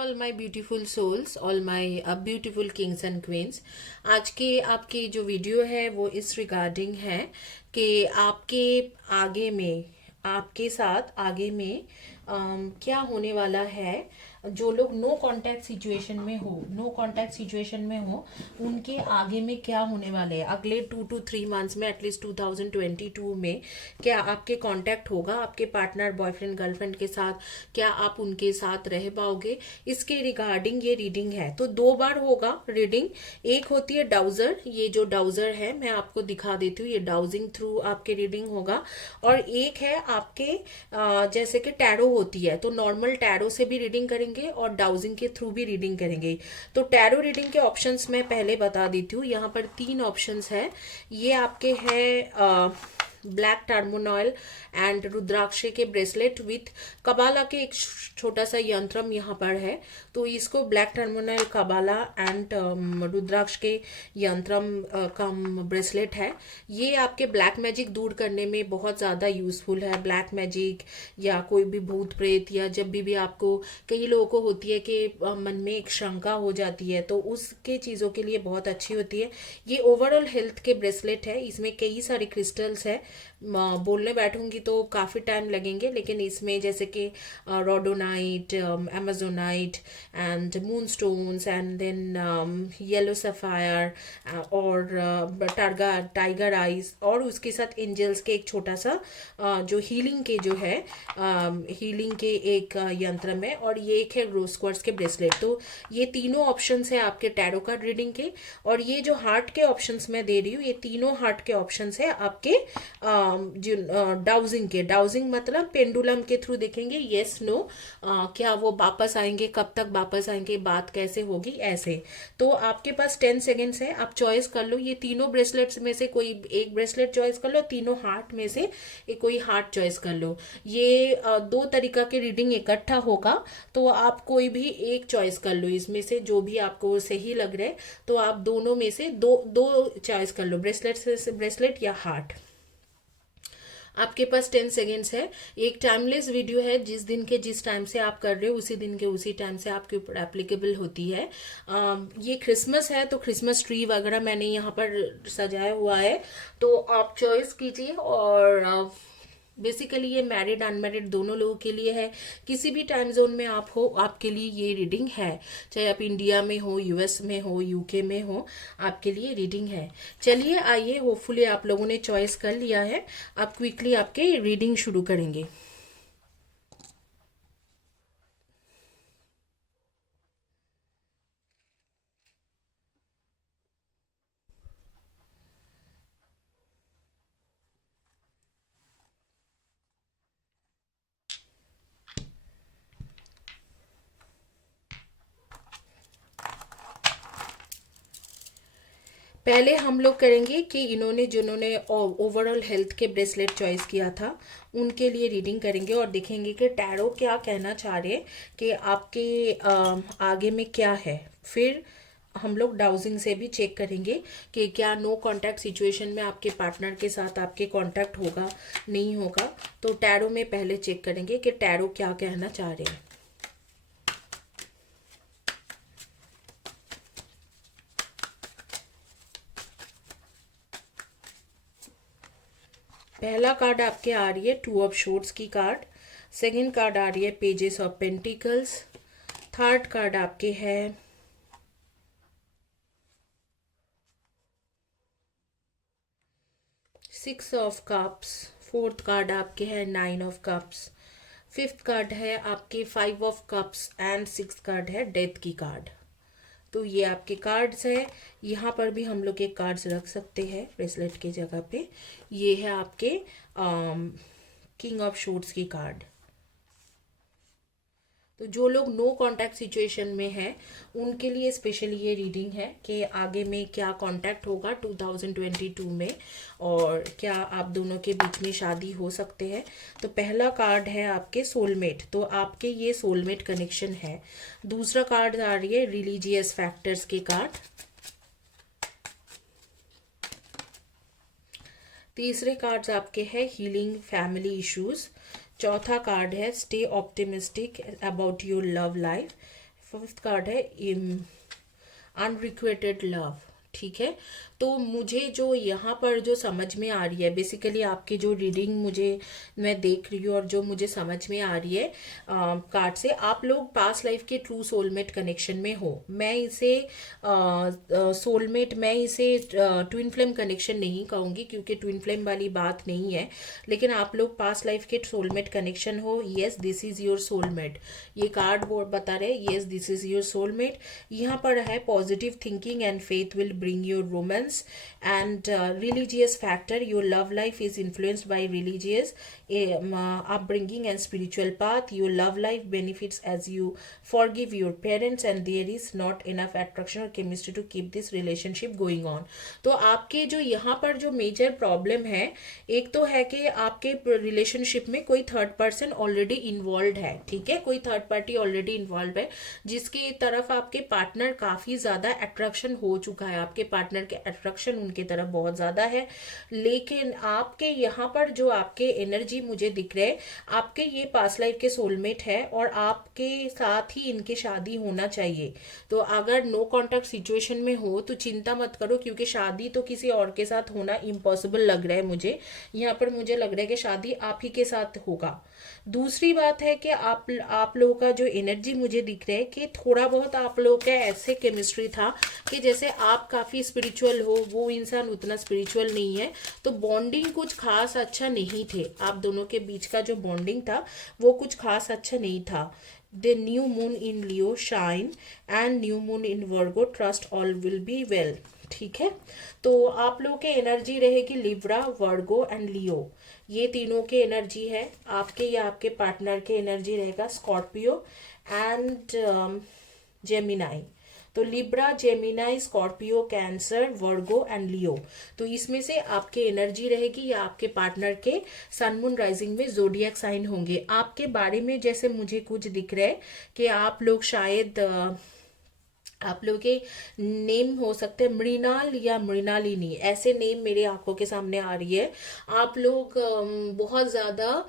All my beautiful souls, all my beautiful kings and queens. आज के आपकी जो वीडियो है वो इस रिगार्डिंग है कि आपके आगे में आपके साथ आगे में क्या होने वाला है। जो लोग नो कांटेक्ट सिचुएशन में हो उनके आगे में क्या होने वाले हैं अगले 2 to 3 मंथ्स में, एटलीस्ट 2022 में। क्या आपके कांटेक्ट होगा आपके पार्टनर, बॉयफ्रेंड, गर्लफ्रेंड के साथ? क्या आप उनके साथ रह पाओगे? इसके रिगार्डिंग ये रीडिंग है। तो 2 बार होगा रीडिंग। एक होती है डाउजर, ये जो डाउजर है मैं आपको दिखा देती हूँ, ये डाउजिंग थ्रू आपके रीडिंग होगा। और एक है आपके जैसे कि टैरो होती है, तो नॉर्मल टैरो से भी रीडिंग करेंगे और डाउजिंग के थ्रू भी रीडिंग करेंगे। तो टैरो रीडिंग के ऑप्शंस मैं पहले बता देती हूँ। यहाँ पर 3 ऑप्शंस है। ये आपके है ब्लैक टर्मोनॉयल एंड रुद्राक्ष के ब्रेसलेट विथ कबाला के एक छोटा सा यंत्रम यहाँ पर है। तो इसको ब्लैक टर्मोनॉयल, कबाला एंड रुद्राक्ष के यंत्रम का ब्रेसलेट है। ये आपके ब्लैक मैजिक दूर करने में बहुत ज़्यादा यूजफुल है। ब्लैक मैजिक या कोई भी भूत प्रेत, या जब भी आपको, कई लोगों को होती है कि मन में एक शंका हो जाती है, तो उसके चीज़ों के लिए बहुत अच्छी होती है। ये ओवरऑल हेल्थ के ब्रेसलेट है। इसमें कई सारे क्रिस्टल्स है। बोलने बैठूंगी तो काफ़ी टाइम लगेंगे, लेकिन इसमें जैसे कि rhodonite, amazonite and moon stones and then yellow sapphire और टाइगर आइज, और उसके साथ एंजल्स के एक छोटा सा जो हीलिंग के जो है हीलिंग के एक यंत्र में, और ये एक है रोज क्वार्ट्ज के ब्रेसलेट। तो ये तीनों ऑप्शंस है आपके टैरो कार्ड रीडिंग के। और ये जो हार्ट के ऑप्शंस मैं दे रही हूँ, ये तीनों हार्ट के ऑप्शंस है आपके जो डाउजिंग के। डाउजिंग मतलब पेंडुलम के थ्रू देखेंगे, यस नो, क्या वो वापस आएंगे, कब तक वापस आएंगे, बात कैसे होगी, ऐसे। तो आपके पास 10 सेकेंड्स है, आप चॉइस कर लो। ये तीनों ब्रेसलेट्स में से कोई एक ब्रेसलेट चॉइस कर लो, तीनों हार्ट में से कोई हार्ट चॉइस कर लो। ये 2 तरीका के रीडिंग इकट्ठा होगा, तो आप कोई भी एक चॉइस कर लो इसमें से, जो भी आपको सही लग रहा है। तो आप दोनों में से दो दो चॉइस कर लो, ब्रेसलेट से ब्रेसलेट या हार्ट। आपके पास 10 सेकेंड्स है। एक टाइमलेस वीडियो है, जिस दिन के जिस टाइम से आप कर रहे हो उसी दिन के उसी टाइम से आपके ऊपर एप्लीकेबल होती है। ये क्रिसमस है, तो क्रिसमस ट्री वगैरह मैंने यहाँ पर सजाया हुआ है, तो आप चॉइस कीजिए। और बेसिकली ये मैरिड अनमैरिड दोनों लोगों के लिए है। किसी भी टाइम जोन में आप हो, आपके लिए ये रीडिंग है। चाहे आप इंडिया में हो, यूएस में हो, यूके में हो, आपके लिए रीडिंग है। चलिए आइए, होपफुली आप लोगों ने चॉइस कर लिया है। आप क्विकली आपके रीडिंग शुरू करेंगे। पहले हम लोग करेंगे कि इन्होंने जिन्होंने ओवरऑल हेल्थ के ब्रेसलेट चॉइस किया था उनके लिए रीडिंग करेंगे और देखेंगे कि टैरो क्या कहना चाह रहे हैं कि आपके आगे में क्या है। फिर हम लोग डाउजिंग से भी चेक करेंगे कि क्या नो कांटेक्ट सिचुएशन में आपके पार्टनर के साथ आपके कांटेक्ट होगा, नहीं होगा। तो टैरो में पहले चेक करेंगे कि टैरो क्या कहना चाह रहे हैं। पहला कार्ड आपके आ रही है 2 ऑफ शोर्ट्स की कार्ड। सेकंड कार्ड आ रही है pages of pentacles. Third card आपके है6 ऑफ कप्स। फोर्थ कार्ड आपके है 9 ऑफ कप्स। फिफ्थ कार्ड है आपके 5 of cups and six card है डेथ की कार्ड। तो ये आपके कार्ड्स है। यहाँ पर भी हम लोग एक कार्ड्स रख सकते हैं ब्रेसलेट की जगह पे। ये है आपके किंग ऑफ शोर्ट्स की कार्ड। तो जो लोग नो कांटेक्ट सिचुएशन में है उनके लिए स्पेशली ये रीडिंग है कि आगे में क्या कांटेक्ट होगा 2022 में, और क्या आप दोनों के बीच में शादी हो सकते हैं। तो पहला कार्ड है आपके सोलमेट, तो आपके ये सोलमेट कनेक्शन है। दूसरा कार्ड आ रही है रिलीजियस फैक्टर्स के कार्ड। तीसरे कार्ड्स आपके हैं हीलिंग फैमिली इश्यूज। चौथा कार्ड है stay optimistic about your love life. Fifth card है अनरिक्वेटेड लव। ठीक है, तो मुझे जो यहाँ पर जो समझ में आ रही है, बेसिकली आपकी जो रीडिंग मैं देख रही हूँ और जो मुझे समझ में आ रही है कार्ड से, आप लोग पास्ट लाइफ के ट्रू सोलमेट कनेक्शन में हो। मैं इसे सोलमेट, मैं इसे ट्विन फ्लेम कनेक्शन नहीं कहूँगी क्योंकि ट्विन फ्लेम वाली बात नहीं है, लेकिन आप लोग पास्ट लाइफ के सोलमेट कनेक्शन हो। Yes, this is your soulmate. ये कार्ड बोर्ड बता रहे हैं yes this is your soulmate. यहाँ पर है positive thinking and faith will bring your romance and religious factor. Your love life is influenced by religious upbringing and spiritual path. Your love life benefits as you forgive your parents and there is not enough attraction or chemistry to keep this relationship going on. तो आपके जो यहाँ पर जो major problem है, एक तो है कि आपके रिलेशनशिप में कोई थर्ड पर्सन ऑलरेडी इन्वॉल्व है। ठीक है, कोई थर्ड पार्टी ऑलरेडी इन्वॉल्व है जिसकी तरफ आपके पार्टनर काफी ज्यादा अट्रैक्शन हो चुका है। आपके पार्टनर के अट्रैक्शन उनकी तरफ बहुत ज्यादा है, लेकिन आपके यहाँ पर जो आपके एनर्जी मुझे दिख रहे, आपके ये पास्ट लाइफ के सोलमेट है और आपके साथ ही इनकी शादी होना चाहिए। तो अगर नो कॉन्टैक्ट सिचुएशन में हो तो चिंता मत करो, क्योंकि शादी तो किसी और के साथ होना इम्पॉसिबल लग रहा है मुझे। यहाँ पर मुझे लग रहा है कि शादी आप ही के साथ होगा। दूसरी बात है कि आप लोगों का जो एनर्जी मुझे दिख रहा है कि थोड़ा बहुत आप लोगों का ऐसे केमिस्ट्री था कि जैसे आप काफी स्पिरिचुअल हो, वो इंसान उतना स्पिरिचुअल नहीं है, तो बॉन्डिंग कुछ खास अच्छा नहीं थे। आप दोनों के बीच का जो बॉन्डिंग था वो कुछ खास अच्छा नहीं था। The new moon in Leo shine and new moon in Virgo, trust all will be well. ठीक है, तो आप लोगों के एनर्जी रहेगी लिब्रा, वर्गो एंड लियो, ये तीनों के एनर्जी है। आपके या आपके पार्टनर के एनर्जी रहेगा स्कॉर्पियो एंड जेमिनाई। तो Libra, Gemini, Scorpio, Cancer, Virgo and Leo, तो इसमें से आपके एनर्जी रहेगी या आपके पार्टनर के सन मून राइजिंग में जोडियक साइन होंगे। आपके बारे में जैसे मुझे कुछ दिख रहा है कि आप लोग शायद आप लोग के नेम हो सकते हैं मृणाल या मृणालिनी, ऐसे नेम मेरे आंखों के सामने आ रही है। आप लोग बहुत ज्यादा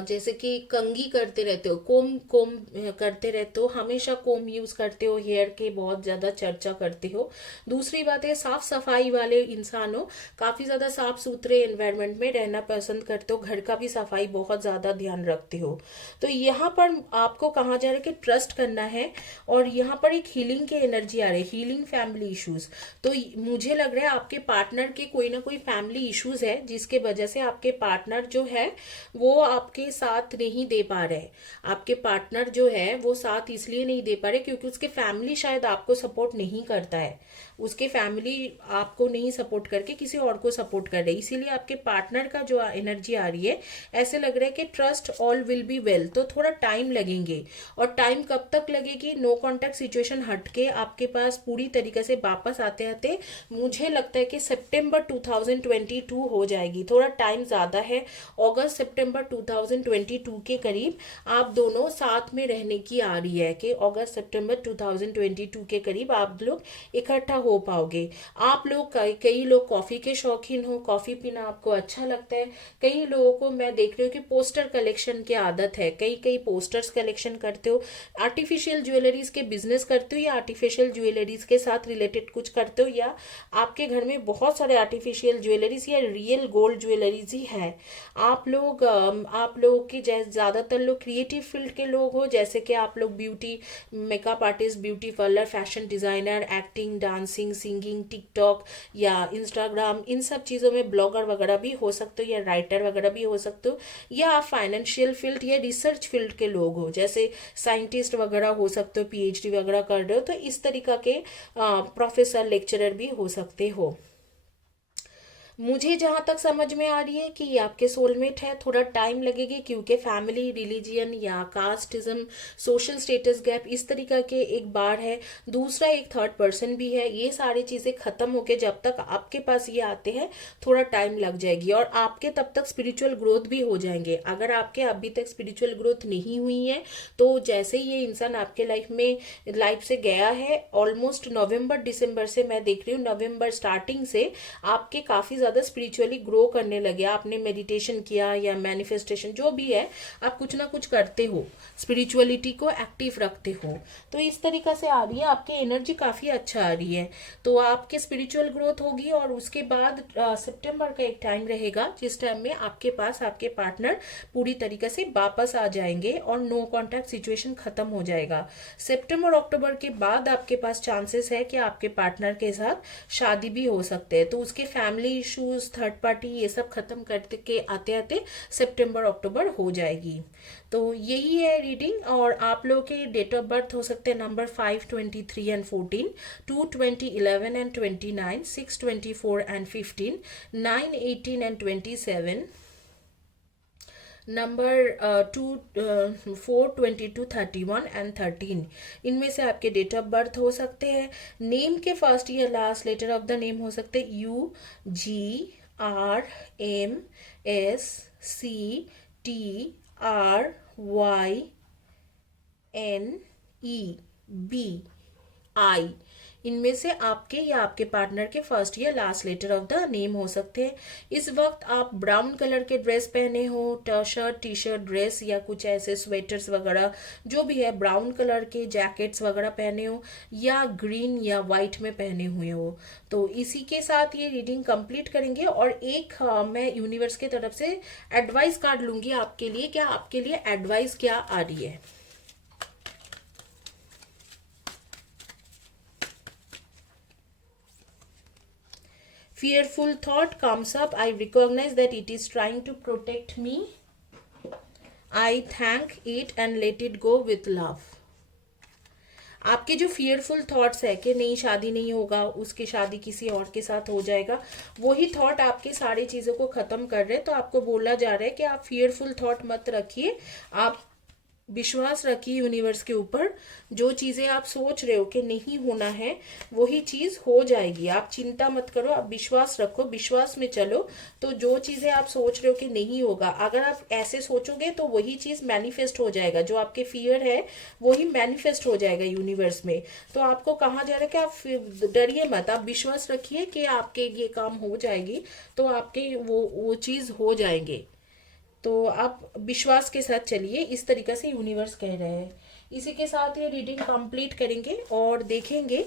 जैसे कि कंघी करते रहते हो, कोम करते रहते हो, हमेशा कोम यूज करते हो, हेयर के बहुत ज्यादा चर्चा करते हो। दूसरी बात है साफ सफाई वाले इंसान हो, काफी ज्यादा साफ सुथरे एनवायरनमेंट में रहना पसंद करते हो, घर का भी सफाई बहुत ज्यादा ध्यान रखते हो। तो यहाँ पर आपको कहा जा रहा है कि ट्रस्ट करना है, और यहाँ पर एक हीलिंग के एनर्जी आ रही है, हीलिंग फैमिली इश्यूज। तो मुझे लग रहा है आपके पार्टनर के कोई ना कोई फैमिली इश्यूज है जिसके वजह से आपके पार्टनर जो है वो आपके साथ नहीं दे पा रहे। आपके पार्टनर जो है वो साथ इसलिए नहीं दे पा रहे क्योंकि उसके फैमिली शायद आपको सपोर्ट नहीं करता है, उसके फैमिली आपको नहीं सपोर्ट करके किसी और को सपोर्ट कर रही है, इसीलिए आपके पार्टनर का जो एनर्जी आ रही है ऐसे लग रहा है कि trust all will be well. तो थोड़ा टाइम लगेंगे, और टाइम कब तक लगेगी, नो कॉन्टैक्ट सिचुएशन हटके आपके पास पूरी तरीके से वापस आते आते मुझे लगता है कि सितंबर 2022 हो जाएगी। थोड़ा टाइम ज्यादा है, अगस्त सितंबर 2022 के करीब आप दोनों साथ में रहने की आ रही है कि अगस्त सितंबर 2022 के करीब आप लोग इकट्ठा हो पाओगे। आप लोग कई लोग कॉफी के शौकीन हो, कॉफी पीना आपको अच्छा लगता है। कई लोगों को मैं देख रही हूँ कि पोस्टर कलेक्शन की आदत है, कई पोस्टर्स कलेक्शन करते हो, आर्टिफिशियल ज्वेलरीज के बिजनेस करते हो या आर्टिफिशियल ज्वेलरीज के साथ रिलेटेड कुछ करते हो, या आपके घर में बहुत सारे आर्टिफिशियल ज्वेलरीज या रियल गोल्ड ज्वेलरीज ही है। आप लोग की ज्यादातर लोग क्रिएटिव फील्ड के लोग हो, जैसे कि आप लोग beauty makeup artist, beauty parlour, fashion designer, acting, dancing, singing, TikTok या इंस्टाग्राम, इन सब चीजों में ब्लॉगर वगैरह भी हो सकते हो या राइटर वगैरह भी हो सकते हो, या आप फाइनेंशियल फील्ड या रिसर्च फील्ड के लोग हो, जैसे साइंटिस्ट वगैरह हो सकते हो, पीएचडी वगैरह कर रहे हो, तो इस तरीका के प्रोफेसर, लेक्चरर भी हो सकते हो। मुझे जहां तक समझ में आ रही है कि ये आपके सोलमेट है। थोड़ा टाइम लगेगी क्योंकि फैमिली, रिलीजियन या कास्टिज्म, सोशल स्टेटस गैप, इस तरीका के एक बार है। दूसरा एक थर्ड पर्सन भी है। ये सारी चीजें खत्म होके जब तक आपके पास ये आते हैं थोड़ा टाइम लग जाएगी, और आपके तब तक स्पिरिचुअल ग्रोथ भी हो जाएंगे। अगर आपके अभी तक स्पिरिचुअल ग्रोथ नहीं हुई है तो जैसे ही ये इंसान आपके लाइफ से गया है, ऑलमोस्ट नवंबर दिसंबर से मैं देख रही हूँ, नवंबर स्टार्टिंग से आपके काफी ज़्यादा स्पिरिचुअली ग्रो करने लगे, आपने मेडिटेशन किया या मैनिफेस्टेशन जो भी है, आप कुछ ना कुछ करते हो, स्पिरिचुअलिटी को एक्टिव रखते हो, तो इस तरीक़ा से आ रही है, आपकी एनर्जी काफ़ी अच्छा आ रही है। तो आपके स्पिरिचुअल ग्रोथ होगी और उसके बाद सितंबर का एक टाइम रहेगा जिस टाइम में आपके पास आपके पार्टनर पूरी तरीके से वापस आ जाएंगे और नो कॉन्टैक्ट सिचुएशन खत्म हो जाएगा। सितंबर अक्टूबर के बाद आपके पास चांसेस है कि आपके पार्टनर के साथ शादी भी हो सकते हैं, तो उसके फैमिली इश्यूज, थर्ड पार्टी, ये सब खत्म करके आते आते सितंबर अक्टूबर हो जाएगी। तो यही है रीडिंग। और आप लोगों के डेट ऑफ बर्थ हो सकते हैं number 5, 23 and 14, 2, 20, 11 and 29, 6, 24 and 15, 9, 18 and 27, number 2, 4, 22, 31 and 13। इनमें से आपके डेट ऑफ बर्थ हो सकते हैं। नेम के फर्स्ट या last letter of the name हो सकते हैं UGRMSCTRYNEBI। इनमें से आपके या आपके पार्टनर के फर्स्ट या last letter of the name हो सकते हैं। इस वक्त आप ब्राउन कलर के ड्रेस पहने हो, शर्ट, टी शर्ट, ड्रेस या कुछ ऐसे स्वेटर्स वगैरह जो भी है, ब्राउन कलर के जैकेट्स वगैरह पहने हो या ग्रीन या वाइट में पहने हुए हो। तो इसी के साथ ये रीडिंग कंप्लीट करेंगे और एक मैं यूनिवर्स की तरफ से एडवाइस कार्ड लूंगी आपके लिए, क्या आपके लिए एडवाइस क्या आ रही है। Fearful thought comes up. I recognize that it is trying to protect me. I thank it and let it go with love. आपके जो फियरफुल थॉट्स है कि नहीं शादी नहीं होगा, उसकी शादी किसी और के साथ हो जाएगा, वही थॉट आपके सारी चीज़ों को ख़त्म कर रहे हैं। तो आपको बोला जा रहा है कि आप फियरफुल थॉट मत रखिए, आप विश्वास रखिए यूनिवर्स के ऊपर। जो चीज़ें आप सोच रहे हो कि नहीं होना है, वही चीज़ हो जाएगी। आप चिंता मत करो, आप विश्वास रखो, विश्वास में चलो। तो जो चीज़ें आप सोच रहे हो कि नहीं होगा, अगर आप ऐसे सोचोगे तो वही चीज़ मैनिफेस्ट हो जाएगा। जो आपके फियर है वही मैनिफेस्ट हो जाएगा यूनिवर्स में। तो आपको कहा जा रहा है कि आप डरिए मत, आप विश्वास रखिए कि आपके ये काम हो जाएगी, तो आपके वो चीज़ हो जाएंगे। तो आप विश्वास के साथ चलिए, इस तरीके से यूनिवर्स कह रहे हैं। इसी के साथ ये रीडिंग कंप्लीट करेंगे और देखेंगे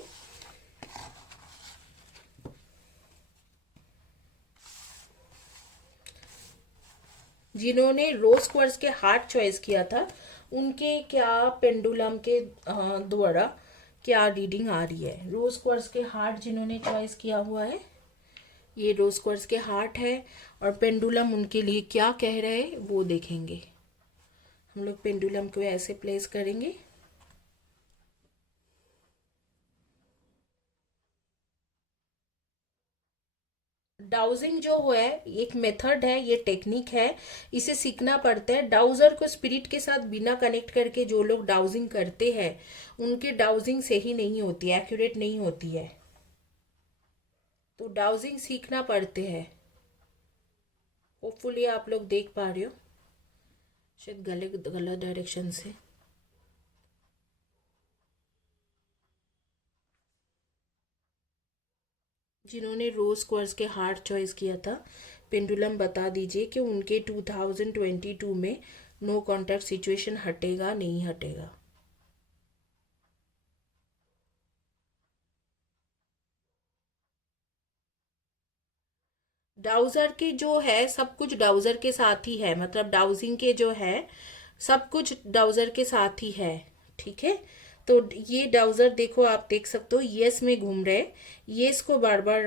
जिन्होंने रोज क्वार्ट्ज के हार्ट चॉइस किया था उनके क्या पेंडुलम के द्वारा क्या रीडिंग आ रही है। रोज क्वार्ट्ज के हार्ट जिन्होंने चॉइस किया हुआ है, ये रोज क्वार्ट्ज के हार्ट है और पेंडुलम उनके लिए क्या कह रहे हैं वो देखेंगे। हम लोग पेंडुलम को ऐसे प्लेस करेंगे। डाउजिंग जो है एक मेथड है, ये टेक्निक है, इसे सीखना पड़ता है। डाउजर को स्पिरिट के साथ बिना कनेक्ट करके जो लोग डाउजिंग करते हैं उनकी डाउजिंग सही नहीं होती है, एक्यूरेट नहीं होती है। तो डाउजिंग सीखना पड़ते हैं। होपफुली आप लोग देख पा रहे हो, शायद गलत डायरेक्शन से। जिन्होंने रोज क्वार्ट्ज के हार्ट चॉइस किया था, पेंडुलम बता दीजिए कि उनके 2022 में नो कॉन्टैक्ट सिचुएशन हटेगा नहीं हटेगा। डाउजर के जो है सब कुछ डाउजर के साथ ही है, मतलब डाउजिंग के जो है सब कुछ डाउजर के साथ ही है, ठीक है। तो ये डाउजर देखो, आप देख सकते हो यस में घूम रहे, यस को बार बार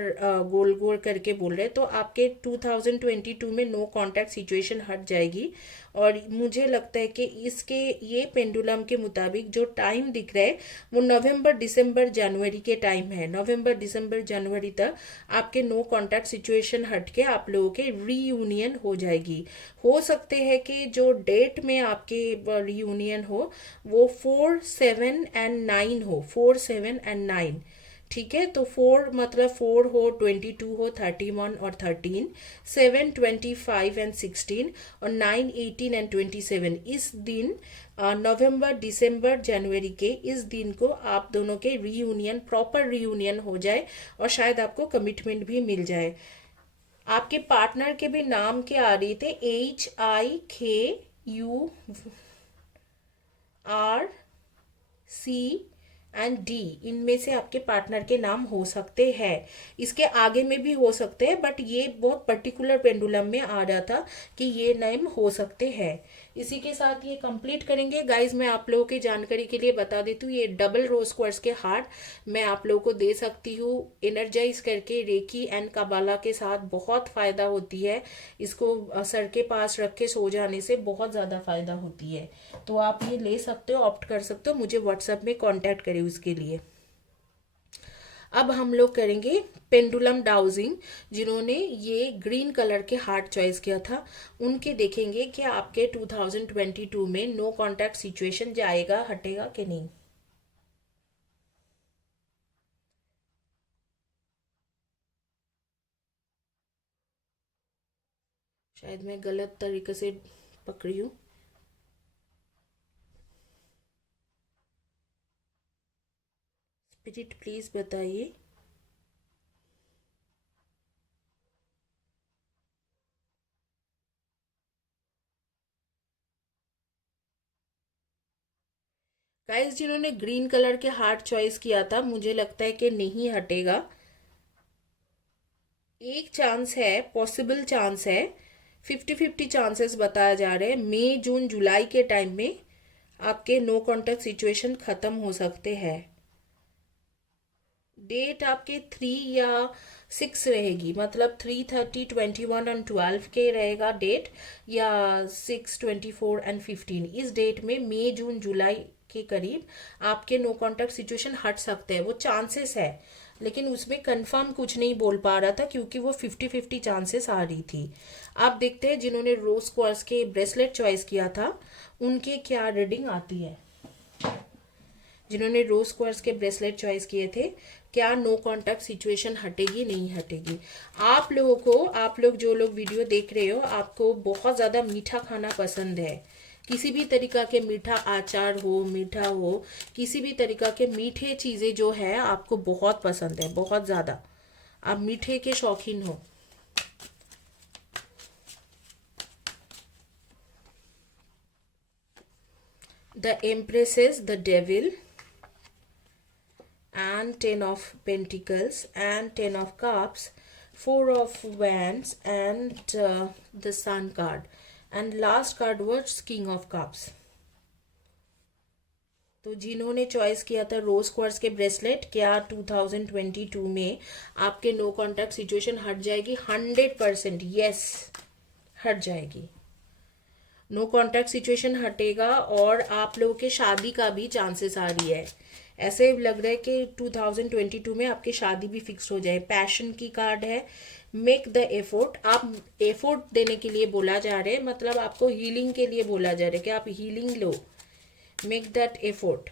गोल गोल करके बोल रहे। तो आपके 2022 में नो कांटेक्ट सिचुएशन हट जाएगी। और मुझे लगता है कि इसके ये पेंडुलम के मुताबिक जो टाइम दिख रहा है वो नवंबर दिसंबर जनवरी के टाइम है। नवंबर दिसंबर जनवरी तक आपके नो कांटेक्ट सिचुएशन हट के आप लोगों के रीयूनियन हो जाएगी। हो सकते हैं कि जो डेट में आपके रीयूनियन हो वो 4, 7 एंड 9 हो, 4, 7 एंड 9, ठीक है। तो 4 मतलब 4 हो, 22 हो, 31 और 13, 7, 25 एंड 16 और 9, 18 एंड 27। इस दिन नवंबर दिसंबर जनवरी के इस दिन को आप दोनों के रीयूनियन, प्रॉपर रीयूनियन हो जाए और शायद आपको कमिटमेंट भी मिल जाए। आपके पार्टनर के भी नाम क्या आ रही थे, HIKURC एंड डी, इनमें से आपके पार्टनर के नाम हो सकते हैं। इसके आगे में भी हो सकते हैं, बट ये बहुत पर्टिकुलर पेंडुलम में आ रहा था कि ये नेम हो सकते हैं। इसी के साथ ये कंप्लीट करेंगे गाइज। मैं आप लोगों की जानकारी के लिए बता देती हूँ, ये डबल रोज क्वार्ट्ज के हार्ट मैं आप लोगों को दे सकती हूँ एनर्जाइज करके, रेकी एंड कबाला के साथ बहुत फायदा होती है। इसको सर के पास रख के सो जाने से बहुत ज़्यादा फायदा होती है। तो आप ये ले सकते हो, ऑप्ट कर सकते हो। मुझे व्हाट्सएप में कांटेक्ट करें उसके लिए। अब हम लोग करेंगे पेंडुलम डाउजिंग। जिन्होंने ये ग्रीन कलर के हार्ट चॉइस किया था उनके देखेंगे कि आपके 2022 में नो कांटेक्ट सिचुएशन जाएगा, हटेगा कि नहीं। शायद मैं गलत तरीके से पकड़ी हूँ। स्पिरिट प्लीज बताइए। गाइस, जिन्होंने ग्रीन कलर के हार्ट चॉइस किया था, मुझे लगता है कि नहीं हटेगा। एक चांस है, पॉसिबल चांस है, 50-50 चांसेस बताया जा रहे हैं। मई जून जुलाई के टाइम में आपके नो कांटेक्ट सिचुएशन खत्म हो सकते हैं। डेट आपके 3 या 6 रहेगी, मतलब 3/30/21 और 12 के रहेगा डेट, या 6/24 और 15। इस डेट में मई जून जुलाई के करीब आपके नो कांटेक्ट सिचुएशन हट सकते हैं। वो चांसेस है, लेकिन उसमें कंफर्म कुछ नहीं बोल पा रहा था क्योंकि वो 50-50 चांसेस आ रही थी। आप देखते हैं जिन्होंने रोज क्वार्ट्ज के ब्रेसलेट चॉइस किया था उनके क्या रीडिंग आती है। जिन्होंने रोज क्वार्ट्ज के ब्रेसलेट चॉइस किए थे, क्या नो कांटेक्ट सिचुएशन हटेगी, नहीं हटेगी। आप लोगों को, आप लोग जो लोग वीडियो देख रहे हो, आपको बहुत ज़्यादा मीठा खाना पसंद है। किसी भी तरीका के मीठा अचार हो, मीठा हो, किसी भी तरीका के मीठे चीज़ें जो है आपको बहुत पसंद है, बहुत ज़्यादा। आप मीठे के शौकीन हो। The एम्प्रेसेस, the devil and 10 of Pentacles and 10 of Cups, 4 of Wands and the Sun card, and last card was King of Cups. तो जिन्होंने चॉइस किया था रोज क्वार्ट्ज के ब्रेसलेट, क्या 2022 में आपके नो कांटेक्ट सिचुएशन हट जाएगी? 100% यस, हट जाएगी। नो कांटेक्ट सिचुएशन हटेगा और आप लोगों के शादी का भी चांसेस आ रही है। ऐसे लग रहा है कि 2022 में आपकी शादी भी फिक्स हो जाए। पैशन की कार्ड है, मेक द एफोर्ट। आप एफोर्ट देने के लिए बोला जा रहा है, मतलब आपको हीलिंग के लिए बोला जा रहा है कि आप healing low, make that effort.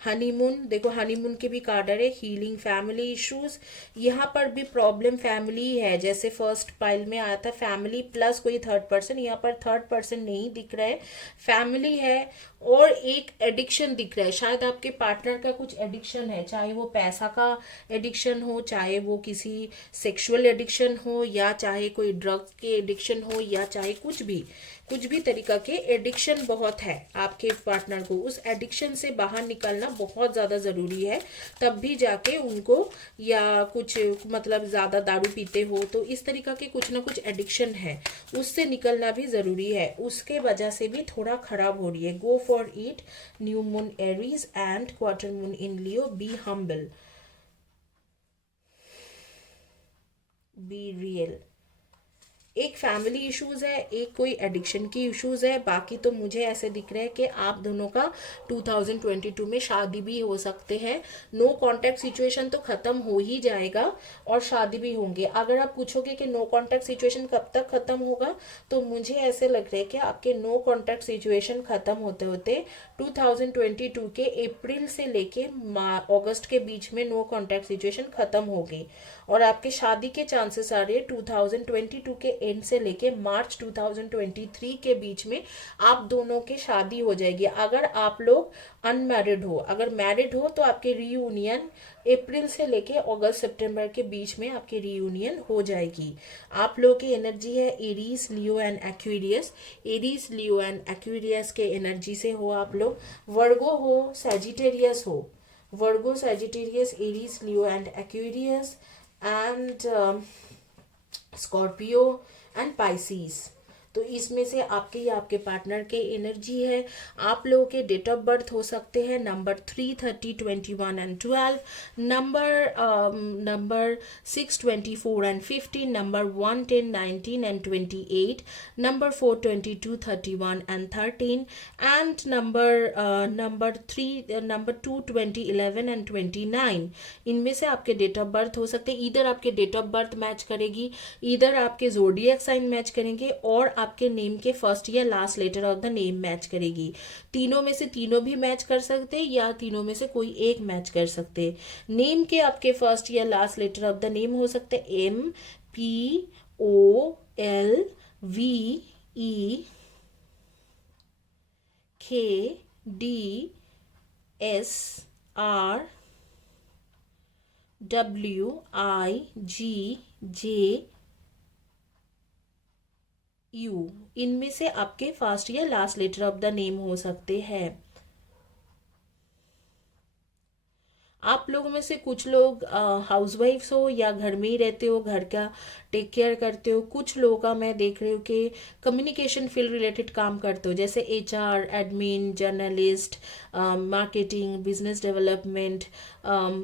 Honeymoon, देखो हनीमून के भी कार्ड है, हीलिंग, फैमिली इश्यूज। यहाँ पर भी प्रॉब्लम फैमिली है, जैसे फर्स्ट पाइल में आया था फैमिली प्लस कोई थर्ड पर्सन, यहाँ पर थर्ड पर्सन नहीं दिख रहा है, फैमिली है और एक एडिक्शन दिख रहा है। शायद आपके पार्टनर का कुछ एडिक्शन है, चाहे वो पैसा का एडिक्शन हो, चाहे वो किसी सेक्सुअल एडिक्शन हो, या चाहे कोई ड्रग्स के एडिक्शन हो, या चाहे कुछ भी तरीका के एडिक्शन बहुत है आपके पार्टनर को। उस एडिक्शन से बाहर निकलना बहुत ज़्यादा ज़रूरी है, तब भी जाके उनको, या कुछ मतलब ज़्यादा दारू पीते हो तो इस तरीका के कुछ ना कुछ एडिक्शन है, उससे निकलना भी ज़रूरी है। उसके वजह से भी थोड़ा खराब हो रही है। Go for it, new moon Aries and quarter moon in Leo, be humble, be real. एक फैमिली इश्यूज है, एक कोई एडिक्शन की इश्यूज है, बाकी तो मुझे ऐसे दिख रहा है कि आप दोनों का 2022 में शादी भी हो सकते हैं। नो कांटेक्ट सिचुएशन तो खत्म हो ही जाएगा और शादी भी होंगे। अगर आप पूछोगे कि नो कांटेक्ट सिचुएशन कब तक खत्म होगा, तो मुझे ऐसे लग रहा है कि आपके नो कांटेक्ट सिचुएशन खत्म होते होते 2022 के अप्रैल से लेके अगस्त के बीच में नो कांटेक्ट सिचुएशन खत्म होगी और आपके शादी के चांसेस आ रहे हैं 2022 के एंड से लेके मार्च 2023 के बीच में आप दोनों की शादी हो जाएगी। अगर आप लोग अनमैरिड हो, अगर मैरिड हो तो आपके रीयूनियन अप्रैल से लेके अगस्त सितंबर के बीच में आपकी रीयूनियन हो जाएगी। आप लोगों की एनर्जी है Aries, Leo and Aquarius. Aries, Leo and Aquarius के एनर्जी से हो आप लोग। वर्गो हो, सैजिटेरियस हो, Virgo, Sagittarius, Aries, Leo and Aquarius and Scorpio and Pisces. तो इसमें से आपके या आपके पार्टनर के एनर्जी है। आप लोगों के डेट ऑफ बर्थ हो सकते हैं number 3, 30, 21 and 12, number 6, 24 and 15, number 1, 10, 19 and 28, number 4, 22, 31 and 13 and number 3, number 2, 20, 11 and 29। इनमें से आपके डेट ऑफ बर्थ हो सकते हैं। इधर आपके डेट ऑफ बर्थ मैच करेगी, इधर आपके जोडियक साइन मैच करेंगे और आपके नेम के फर्स्ट या last letter of the name match करेगी। तीनों में से तीनों भी मैच कर सकते हैं या तीनों में से कोई एक मैच कर सकते हैं। नेम के आपके फर्स्ट या last letter of the name हो सकते हैं MPOLVEKDSRWIGJ यू। इनमें से आपके फर्स्ट या last letter of the name हो सकते हैं। आप लोगों में से कुछ लोग हाउसवाइफ्स हो या घर में ही रहते हो, घर का टेक केयर करते हो। कुछ लोगों का मैं देख रही हूँ कि कम्युनिकेशन फील्ड रिलेटेड काम करते हो, जैसे HR, admin, journalist, marketing, business development,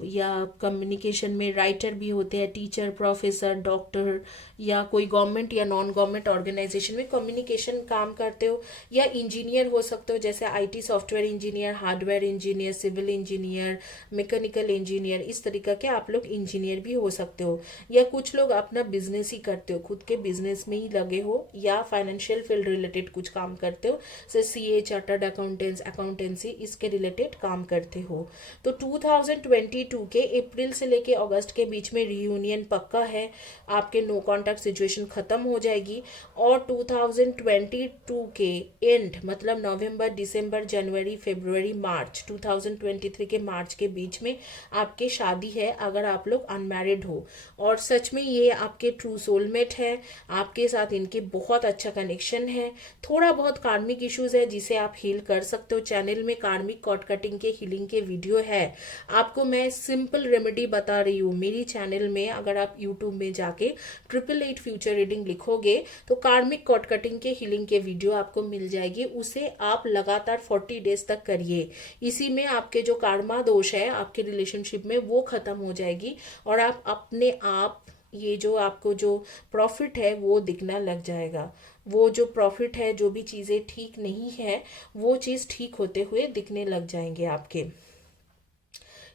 या कम्युनिकेशन में राइटर भी होते हैं, टीचर, प्रोफेसर, डॉक्टर, या कोई गवर्नमेंट या नॉन गवर्नमेंट ऑर्गेनाइजेशन में कम्युनिकेशन काम करते हो, या इंजीनियर हो सकते हो, जैसे IT software engineer, hardware engineer, civil engineer, mechanical engineer. इस तरीके के आप लोग इंजीनियर भी हो सकते हो। या कुछ लोग अपना बिजनेस ही करते हो, खुद के बिजनेस में ही लगे हो, या फाइनेंशियल फील्ड रिलेटेड कुछ काम करते हो, जैसे CA, चार्टर्ड अकाउंटेंट्स, अकाउंटेंसी, इसके रिलेटेड काम करते हो। तो 2022 के अप्रैल से लेके अगस्त के बीच में रीयूनियन पक्का है। आपके नो कॉन्टैक्ट सिचुएशन खत्म हो जाएगी और 2022 के एंड मतलब नवंबर, दिसंबर, जनवरी, फरवरी, मार्च 2023 के मार्च के बीच में आपके शादी है, अगर आप लोग अनमैरिड हो। और सच में ये आपके ट्रू सोलमेट है, आपके साथ इनके बहुत अच्छा कनेक्शन है। थोड़ा बहुत कार्मिक इश्यूज है जिसे आप हील कर सकते हो। चैनल में कार्मिक कॉर्ड कटिंग के हीलिंग के वीडियो है। आपको मैं सिंपल रेमेडी बता रही हूँ मेरी चैनल में। अगर आप यूट्यूब में जाके 888 फ्यूचर रीडिंग लिखोगे तो कार्मिक कॉर्ड कटिंग के हीलिंग के वीडियो आपको मिल जाएगी। उसे आप लगातार 40 डेज तक करिए। इसी में आपके जो कार्मा दोष है आपके रिलेशनशिप में वो खत्म हो जाएगी और आप अपने आप ये जो आपको जो प्रॉफिट है वो दिखना लग जाएगा। वो जो प्रॉफिट है, जो भी चीज़ें ठीक नहीं है, वो चीज़ ठीक होते हुए दिखने लग जाएंगे आपके।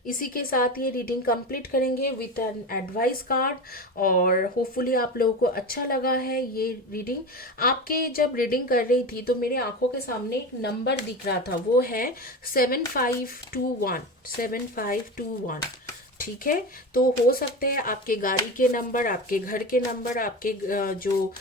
इसी के साथ ये रीडिंग कंप्लीट करेंगे विथ एन एडवाइस कार्ड और होपफुली आप लोगों को अच्छा लगा है ये रीडिंग। आपके जब रीडिंग कर रही थी तो मेरे आंखों के सामने एक नंबर दिख रहा था, वो है 7521। ठीक है, तो हो सकते हैं आपके गाड़ी के नंबर, आपके घर के नंबर, आपके जो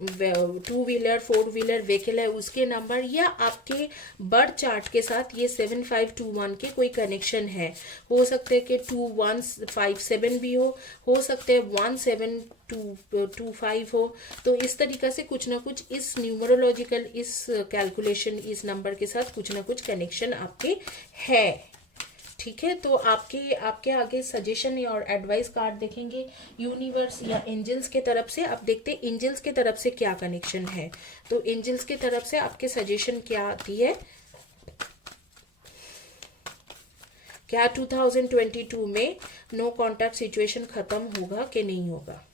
2 व्हीलर 4 व्हीलर व्हीकल है उसके नंबर, या आपके बर्थ चार्ट के साथ ये 7521 के कोई कनेक्शन है। हो सकते हैं कि 2157 भी हो सकते हैं 17225 हो। तो इस तरीके से कुछ ना कुछ इस न्यूमरोलॉजिकल, इस कैलकुलेशन, इस नंबर के साथ कुछ ना कुछ कनेक्शन आपके है। ठीक है, तो आपके आगे सजेशन और एडवाइस कार्ड देखेंगे यूनिवर्स या एंजल्स के तरफ से। अब देखते हैं एंजल्स के तरफ से क्या कनेक्शन है। तो एंजल्स के तरफ से आपके सजेशन क्या आती है, क्या 2022 में नो कॉन्टैक्ट सिचुएशन खत्म होगा कि नहीं होगा।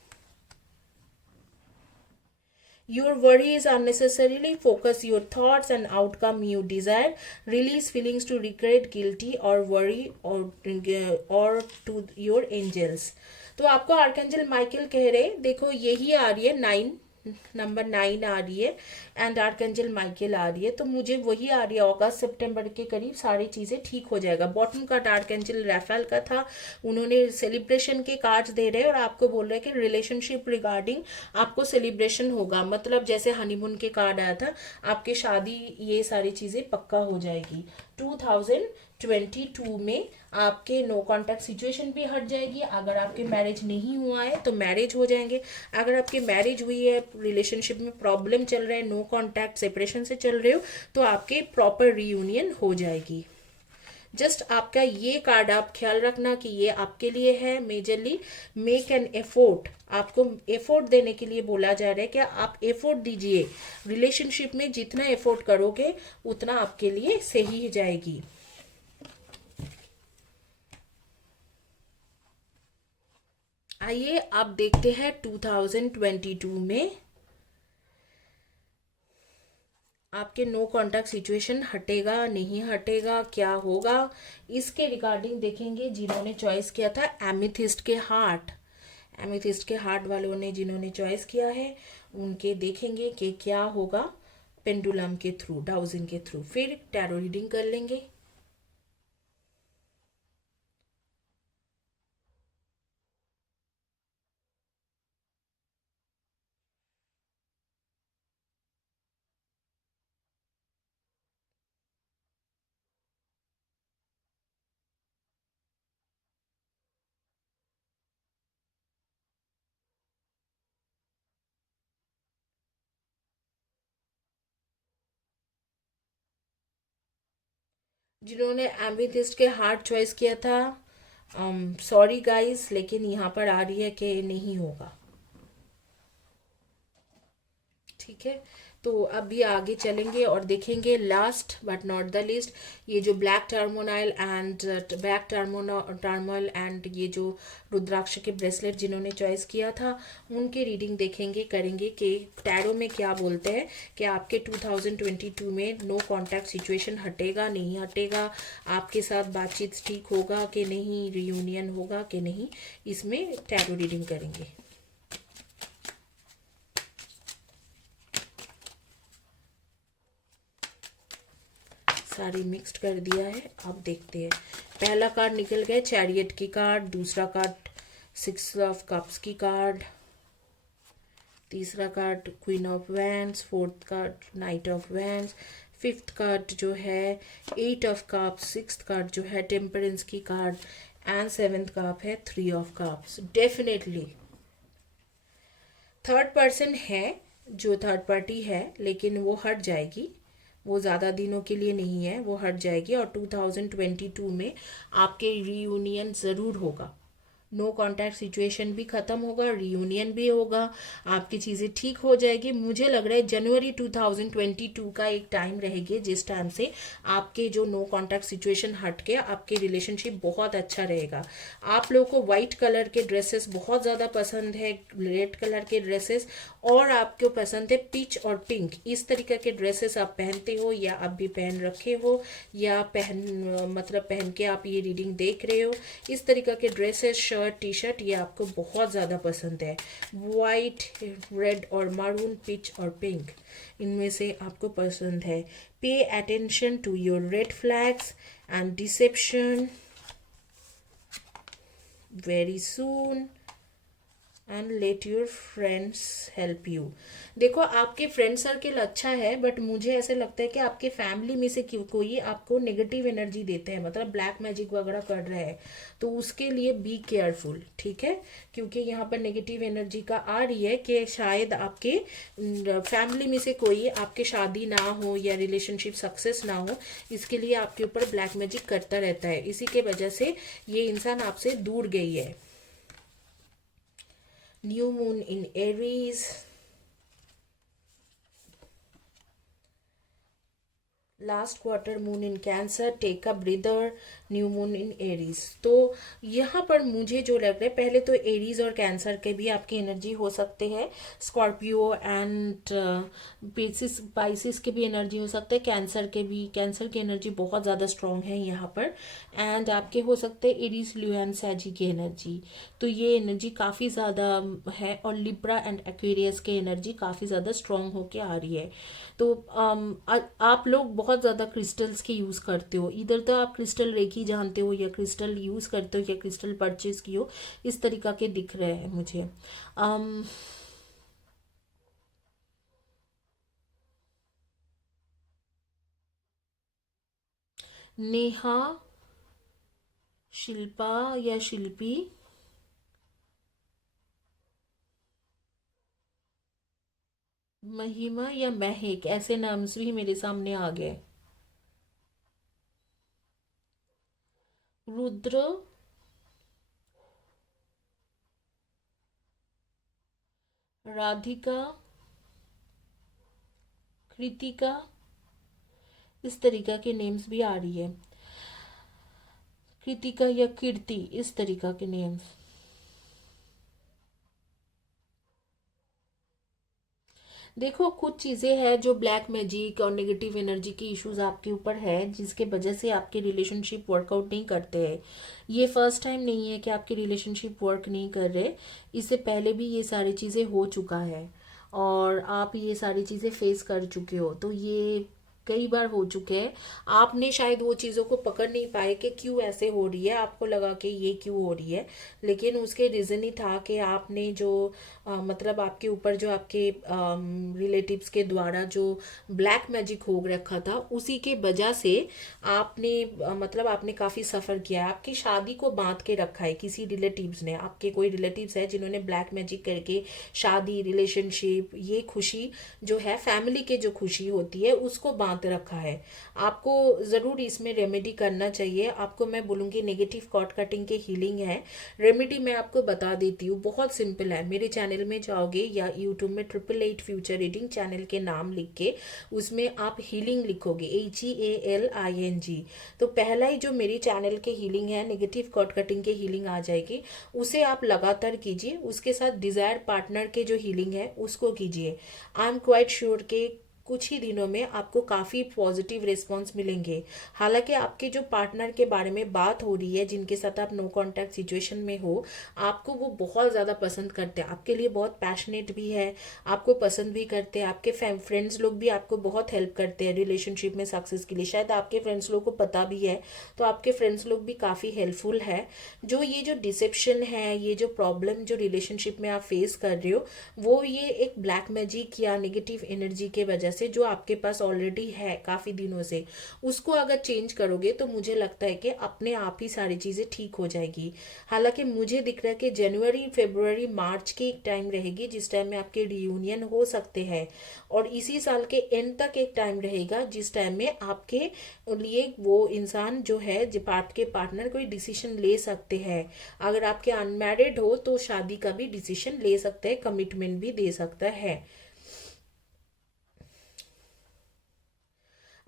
Your worries unnecessarily, focus your thoughts and outcome you desire, release feelings to regret, guilty or worry or to your angels। तो आपको आर्कएंजल माइकल कह रहे, देखो यही आ रही है 9 नंबर 9 आ रही है एंड आर्कएंजल माइकल आ रही है। तो मुझे वही आ रही है, अगस्त सितंबर के करीब सारी चीज़ें ठीक हो जाएगा। बॉटम कार्ड आर्कएंजल राफेल का था, उन्होंने सेलिब्रेशन के कार्ड्स दे रहे हैं और आपको बोल रहे हैं कि रिलेशनशिप रिगार्डिंग आपको सेलिब्रेशन होगा, मतलब जैसे हनीमून के कार्ड आया था, आपकी शादी, ये सारी चीज़ें पक्का हो जाएगी। 2022 में आपके नो कॉन्टैक्ट सिचुएशन भी हट जाएगी। अगर आपके मैरिज नहीं हुआ है तो मैरिज हो जाएंगे। अगर आपकी मैरिज हुई है, रिलेशनशिप में प्रॉब्लम चल रहा है, नो कॉन्टैक्ट सेपरेशन से चल रहे हो, तो आपके प्रॉपर रीयूनियन हो जाएगी। जस्ट आपका ये कार्ड आप ख्याल रखना कि ये आपके लिए है। मेजरली मेक एन एफोर्ट, आपको एफोर्ट देने के लिए बोला जा रहा है कि आप एफोर्ट दीजिए। रिलेशनशिप में जितना एफोर्ट करोगे उतना आपके लिए सही जाएगी। आइए अब देखते हैं 2022 में आपके नो कॉन्टैक्ट सिचुएशन हटेगा नहीं हटेगा, क्या होगा, इसके रिगार्डिंग देखेंगे। जिन्होंने चॉइस किया था एमिथिस्ट के हार्ट, एमिथिस्ट के हार्ट वालों ने जिन्होंने चॉइस किया है, उनके देखेंगे कि क्या होगा पेंडुलम के थ्रू, डाउजिंग के थ्रू। फिर टैरो रीडिंग कर लेंगे। जिन्होंने एमिथिस्ट के हार्ट चॉइस किया था, सॉरी गाइस, लेकिन यहाँ पर आ रही है कि नहीं होगा। ठीक है, तो अभी आगे चलेंगे और देखेंगे last but not the least, ये जो black tourmaline and black tourmaline and ये जो रुद्राक्ष के ब्रेसलेट जिन्होंने चॉइस किया था, उनके रीडिंग देखेंगे, करेंगे कि टैरो में क्या बोलते हैं कि आपके 2022 में नो कॉन्टैक्ट सिचुएशन हटेगा नहीं हटेगा, आपके साथ बातचीत ठीक होगा कि नहीं, रियूनियन होगा कि नहीं, इसमें टैरो रीडिंग करेंगे। सारी मिक्स्ड कर दिया है। अब देखते हैं, पहला कार्ड निकल गया चैरियट की कार्ड, दूसरा कार्ड 6 ऑफ कप्स की कार्ड, तीसरा card queen of wands, fourth card night of wands, fifth card जो है 8 ऑफ कप्स, सिक्स्थ कार्ड जो है टेम्परेंस की कार्ड एंड सेवेंथ कार्ड है 3 of cups. Definitely third person है, जो थर्ड पार्टी है, लेकिन वो हट जाएगी, वो ज़्यादा दिनों के लिए नहीं है, वो हट जाएगी और 2022 में आपके रीयूनियन ज़रूर होगा। नो कॉन्टैक्ट सिचुएशन भी खत्म होगा, रियूनियन भी होगा, आपकी चीज़ें ठीक हो जाएगी। मुझे लग रहा है जनवरी 2022 का एक टाइम रहेगी जिस टाइम से आपके जो नो कॉन्टैक्ट सिचुएशन हट के आपके रिलेशनशिप बहुत अच्छा रहेगा। आप लोगों को वाइट कलर के ड्रेसेस बहुत ज़्यादा पसंद है, रेड कलर के ड्रेसेस, और आपको पसंद है पीच और पिंक, इस तरीके के ड्रेसेस आप पहनते हो या आप भी पहन रखे हो या पहन के आप ये रीडिंग देख रहे हो, इस तरीके के ड्रेसेस, शर्ट, टी शर्ट, ये आपको बहुत ज़्यादा पसंद है। वाइट, रेड और मारून, पिच और पिंक, इनमें से आपको पसंद है। Pay attention to your red flags and deception very soon and let your friends help you. देखो, आपके फ्रेंड सर्किल अच्छा है, बट मुझे ऐसे लगता है कि आपके फैमिली में से कोई आपको नेगेटिव एनर्जी देते हैं, मतलब ब्लैक मैजिक वगैरह कर रहे हैं, तो उसके लिए बी केयरफुल। ठीक है, क्योंकि यहाँ पर नेगेटिव एनर्जी का आ रही है कि शायद आपके फैमिली में से कोई आपके शादी ना हो या रिलेशनशिप सक्सेस ना हो, इसके लिए आपके ऊपर ब्लैक मैजिक करता रहता है, इसी के वजह से ये इंसान आपसे दूर गई है। New moon in Aries, last quarter moon in Cancer, take a breather, new moon in Aries. तो यहाँ पर मुझे जो लग रहा है, पहले तो एरीज और कैंसर के भी आपकी एनर्जी हो सकते हैं, स्कॉर्पियो एंड पेसिस पाइसिस के भी एनर्जी हो सकते हैं, कैंसर के भी, कैंसर की एनर्जी बहुत ज़्यादा स्ट्रांग है यहाँ पर। एंड आपके हो सकते हैं एरीज, लियो एंड सैजी की एनर्जी। तो ये एनर्जी काफ़ी ज़्यादा है, और लिब्रा एंड एक्वेरियस की एनर्जी काफ़ी ज़्यादा स्ट्रांग होके आ रही है। तो आप लोग बहुत ज़्यादा क्रिस्टल्स के यूज़ करते हो, इधर तो आप क्रिस्टल रेकी जानते हो या क्रिस्टल यूज़ करते हो या क्रिस्टल परचेज की हो, इस तरीका के दिख रहे हैं मुझे। अम, नेहा, शिल्पा या शिल्पी, महिमा या महक, ऐसे नाम्स भी मेरे सामने आ गए। रुद्र, राधिका, कृतिका, इस तरीका के नेम्स भी आ रही है। कृतिका या कीर्ति, इस तरीका के नेम्स। देखो, कुछ चीज़ें हैं जो ब्लैक मैजिक और नेगेटिव एनर्जी के इश्यूज आपके ऊपर है, जिसके वजह से आपके रिलेशनशिप वर्कआउट नहीं करते हैं। ये फर्स्ट टाइम नहीं है कि आपके रिलेशनशिप वर्क नहीं कर रहे, इससे पहले भी ये सारी चीज़ें हो चुका है, और आप ये सारी चीज़ें फेस कर चुके हो। तो ये कई बार हो चुके हैं। आपने शायद वो चीज़ों को पकड़ नहीं पाए कि क्यों ऐसे हो रही है, आपको लगा कि ये क्यों हो रही है, लेकिन उसके रीज़न ही था कि आपने जो मतलब आपके ऊपर जो आपके रिलेटिव्स के द्वारा जो ब्लैक मैजिक हो रखा था, उसी के वजह से आपने मतलब आपने काफ़ी सफ़र किया है, आपकी शादी को बांध के रखा है किसी रिलेटिव्स ने। आपके कोई रिलेटिव्स है जिन्होंने ब्लैक मैजिक करके शादी, रिलेशनशिप, ये खुशी जो है, फैमिली के जो खुशी होती है, उसको बांध रखा है। आपको ज़रूर इसमें रेमेडी करना चाहिए। आपको मैं बोलूँगी नेगेटिव कॉर्ड कटिंग के हीलिंग है। रेमेडी मैं आपको बता देती हूँ, बहुत सिंपल है। मेरे चैनल में जाओगे या यूट्यूब में 888 फ्यूचर रीडिंग चैनल के नाम लिख के उसमें आप हीलिंग लिखोगे, HEALING, तो पहला ही जो मेरी चैनल के हीलिंग है, नेगेटिव कॉर्ड कटिंग के हीलिंग आ जाएगी। उसे आप लगातार कीजिए, उसके साथ डिज़ायर पार्टनर के जो हीलिंग है उसको कीजिए। आई एम क्वाइट श्योर के कुछ ही दिनों में आपको काफ़ी पॉजिटिव रिस्पॉन्स मिलेंगे। हालांकि आपके जो पार्टनर के बारे में बात हो रही है, जिनके साथ आप नो कांटेक्ट सिचुएशन में हो, आपको वो बहुत ज़्यादा पसंद करते हैं, आपके लिए बहुत पैशनेट भी है, आपको पसंद भी करते हैं। आपके फ्रेंड्स लोग भी आपको बहुत हेल्प करते हैं रिलेशनशिप में सक्सेस के लिए, शायद आपके फ्रेंड्स लोग को पता भी है, तो आपके फ्रेंड्स लोग भी काफ़ी हेल्पफुल है। जो ये जो डिसेप्शन है, ये जो प्रॉब्लम जो रिलेशनशिप में आप फेस कर रहे हो, वो ये एक ब्लैक मैजिक या नेगेटिव एनर्जी के वजह से जो आपके पास ऑलरेडी है काफ़ी दिनों से, उसको अगर चेंज करोगे तो मुझे लगता है कि अपने आप ही सारी चीज़ें ठीक हो जाएगी। हालांकि मुझे दिख रहा है कि जनवरी, फरवरी, मार्च की एक टाइम रहेगी जिस टाइम में आपके रियूनियन हो सकते हैं, और इसी साल के एंड तक एक टाइम रहेगा जिस टाइम में आपके लिए वो इंसान जो है, जो आपके पार्टनर कोई डिसीजन ले सकते हैं। अगर आपके अनमैरिड हो तो शादी का भी डिसीजन ले सकते हैं, कमिटमेंट भी दे सकता है।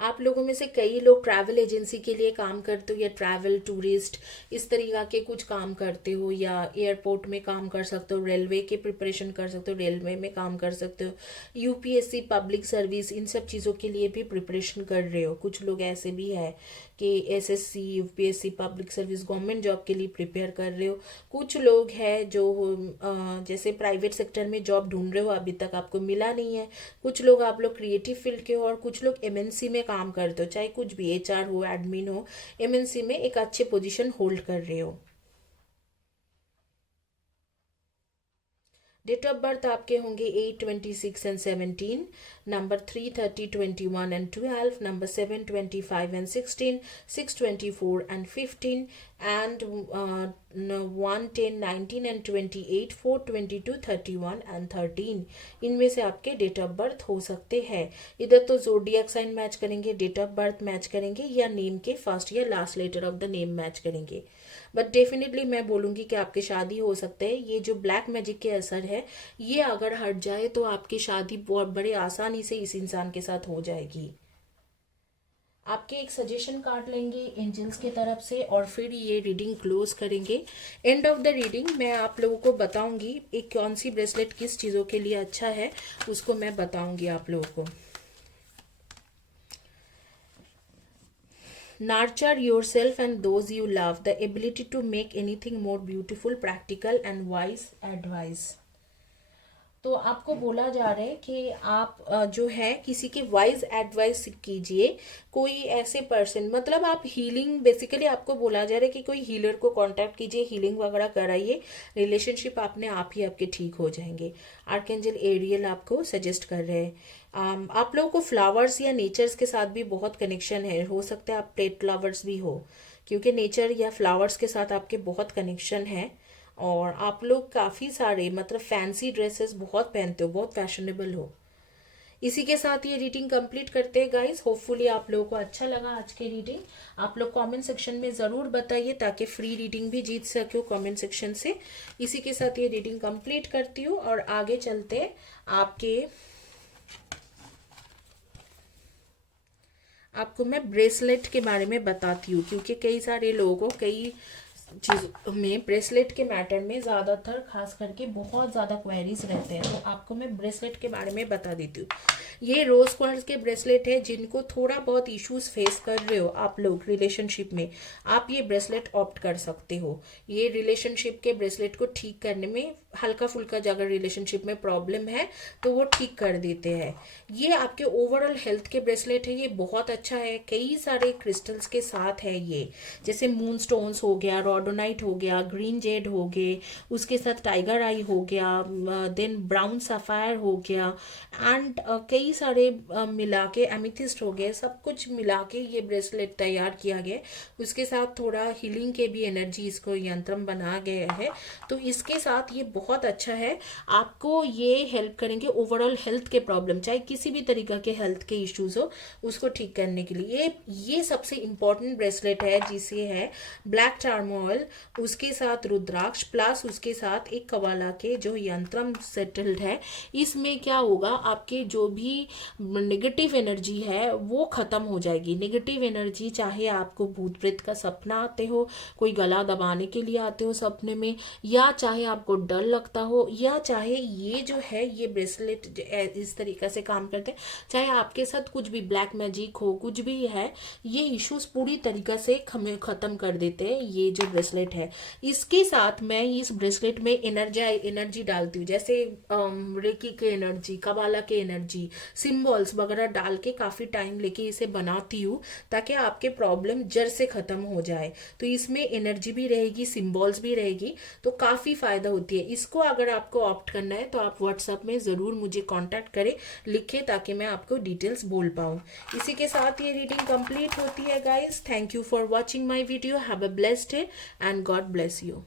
आप लोगों में से कई लोग ट्रैवल एजेंसी के लिए काम करते हो, या ट्रैवल टूरिस्ट इस तरीका के कुछ काम करते हो, या एयरपोर्ट में काम कर सकते हो, रेलवे के प्रिपरेशन कर सकते हो, रेलवे में काम कर सकते हो, यूपीएससी, पब्लिक सर्विस, इन सब चीज़ों के लिए भी प्रिपरेशन कर रहे हो। कुछ लोग ऐसे भी है कि SSC, UPSC, public service, government job के लिए प्रिपेयर कर रहे हो। कुछ लोग हैं जो जैसे प्राइवेट सेक्टर में जॉब ढूंढ रहे हो, अभी तक आपको मिला नहीं है। कुछ लोग, आप लोग क्रिएटिव फील्ड के हो, और कुछ लोग एमएनसी में काम करते हो, चाहे कुछ भी, एचआर हो, एडमिन हो, एमएनसी में एक अच्छे पोजीशन होल्ड कर रहे हो। डेट ऑफ बर्थ आपके होंगे 8, 26 and 17, number 3, 30, 21 and 12, number 7, 25 and 16, 6, 24 and 15, and 1, 10, 19 and 28, 4, 22, 31 and 13। इनमें से आपके डेट ऑफ बर्थ हो सकते हैं। इधर तो जोडियक साइन मैच करेंगे, डेट ऑफ बर्थ मैच करेंगे, या नेम के फर्स्ट या last letter of the name match करेंगे। बट डेफिनेटली मैं बोलूँगी कि आपकी शादी हो सकते हैं। ये जो ब्लैक मैजिक के असर है, ये अगर हट जाए तो आपकी शादी बहुत बड़े आसानी से इस इंसान के साथ हो जाएगी। आपके एक सजेशन कार्ड लेंगे एंजल्स की तरफ से और फिर ये रीडिंग क्लोज करेंगे। एंड ऑफ द रीडिंग मैं आप लोगों को बताऊंगी एक कौन सी ब्रेसलेट किस चीज़ों के लिए अच्छा है, उसको मैं बताऊंगी आप लोगों को। Nurture yourself and those you love. The ability to make anything more beautiful, practical and wise advice. तो आपको बोला जा रहा है कि आप जो है किसी की वाइज एडवाइस कीजिए। कोई ऐसे पर्सन, मतलब आप हीलिंग, बेसिकली आपको बोला जा रहा है कि कोई हीलर को कांटेक्ट कीजिए, हीलिंग वगैरह कराइए, रिलेशनशिप अपने आप ही आपके ठीक हो जाएंगे। आर्कएंजल एरियल आपको सजेस्ट कर रहे हैं। आप लोगों को फ्लावर्स या नेचर्स के साथ भी बहुत कनेक्शन है, हो सकता है आप पेट लवर्स भी हो, क्योंकि नेचर या फ्लावर्स के साथ आपके बहुत कनेक्शन है। और आप लोग काफ़ी सारे मतलब फैंसी ड्रेसेस बहुत पहनते हो, बहुत फैशनेबल हो। इसी के साथ ये रीडिंग कंप्लीट करते हैं गाइस। होपफुली आप लोगों को अच्छा लगा आज की रीडिंग। आप लोग कमेंट सेक्शन में ज़रूर बताइए ताकि फ्री रीडिंग भी जीत सके कमेंट सेक्शन से। इसी के साथ ये रीडिंग कंप्लीट करती हूँ और आगे चलते आपको मैं ब्रेसलेट के बारे में बताती हूँ, क्योंकि कई सारे लोगों को कई चीज़ में ब्रेसलेट के मैटर में ज़्यादातर खास करके बहुत ज़्यादा क्वेरीज रहते हैं। तो आपको मैं ब्रेसलेट के बारे में बता देती हूँ। ये रोज क्वार्ट्ज के ब्रेसलेट है। जिनको थोड़ा बहुत इश्यूज फेस कर रहे हो आप लोग रिलेशनशिप में, आप ये ब्रेसलेट ऑप्ट कर सकते हो। ये रिलेशनशिप के ब्रेसलेट को ठीक करने में हल्का फुल्का अगर रिलेशनशिप में प्रॉब्लम है तो वो ठीक कर देते हैं। ये आपके ओवरऑल हेल्थ के ब्रेसलेट है, ये बहुत अच्छा है। कई सारे क्रिस्टल्स के साथ है ये, जैसे मून स्टोन्स हो गया, रॉडोनाइट हो गया, ग्रीन जेड हो गए, उसके साथ टाइगर आई हो गया, देन ब्राउन सफायर हो गया, एंड कई सारे मिला के एमिथिस्ट हो गए। सब कुछ मिला के ये ब्रेसलेट तैयार किया गया। उसके साथ थोड़ा हीलिंग के भी एनर्जी इसको यंत्रम बना गया है। तो इसके साथ ये बहुत अच्छा है। आपको ये हेल्प करेंगे ओवरऑल हेल्थ के प्रॉब्लम, चाहे किसी भी तरीका के हेल्थ के इश्यूज हो, उसको ठीक करने के लिए ये सबसे इम्पोर्टेंट ब्रेसलेट है, जिसे है ब्लैक चार्मोल, उसके साथ रुद्राक्ष प्लस उसके साथ एक कवाला के जो यंत्रम सेटल्ड है। इसमें क्या होगा, आपके जो भी नेगेटिव एनर्जी है वो खत्म हो जाएगी। नेगेटिव एनर्जी, चाहे आपको भूत प्रेत का सपना आते हो, कोई गला दबाने के लिए आते हो सपने में, या चाहे आपको डर लगता हो, या चाहे ये जो है ये ब्रेसलेट इस तरीके से काम करते हैं, चाहे आपके साथ कुछ भी ब्लैक मैजिक हो, कुछ भी है, ये इश्यूज पूरी तरीके से खत्म कर देते हैं ये जो ब्रेसलेट है। इसके साथ मैं इस ब्रेसलेट में एनर्जी डालती हूँ, जैसे रेकी के एनर्जी, कबाला के एनर्जी, सिंबल्स वगैरह डाल के काफ़ी टाइम लेके इसे बनाती हूँ ताकि आपके प्रॉब्लम जड़ से ख़त्म हो जाए। तो इसमें एनर्जी भी रहेगी, सिंबल्स भी रहेगी, तो काफ़ी फ़ायदा होती है। इसको अगर आपको ऑप्ट करना है तो आप व्हाट्सएप में ज़रूर मुझे कांटेक्ट करें, लिखें, ताकि मैं आपको डिटेल्स बोल पाऊँ। इसी के साथ ये रीडिंग कंप्लीट होती है guys. Thank you for watching my video. Have a blessed day and God bless you.